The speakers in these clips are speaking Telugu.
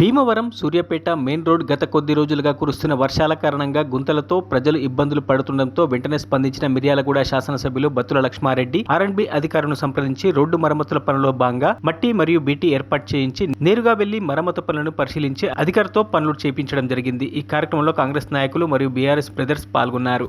భీమవరం సూర్యాపేట మెయిన్ రోడ్ గత కొద్ది రోజులుగా కురుస్తున్న వర్షాల కారణంగా గుంతలతో ప్రజలు ఇబ్బందులు పడుతుండటంతో వెంటనే స్పందించిన మిర్యాలగూడ శాసనసభ్యులు బత్తుల లక్ష్మారెడ్డి ఆర్ఎండ్బి అధికారులను సంప్రదించి రోడ్డు మరమ్మతుల పనుల్లో భాగంగా మట్టి మరియు బీటీ ఏర్పాటు చేయించి నేరుగా వెళ్లి మరమ్మతు పనులను పరిశీలించి అధికారితో పనులు చేయించడం జరిగింది. ఈ కార్యక్రమంలో కాంగ్రెస్ నాయకులు మరియు బీఆర్ఎస్ బ్రదర్స్ పాల్గొన్నారు.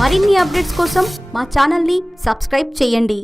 మరిన్ని అప్డేట్స్ కోసం మా ఛానల్ని సబ్స్క్రైబ్ చేయండి.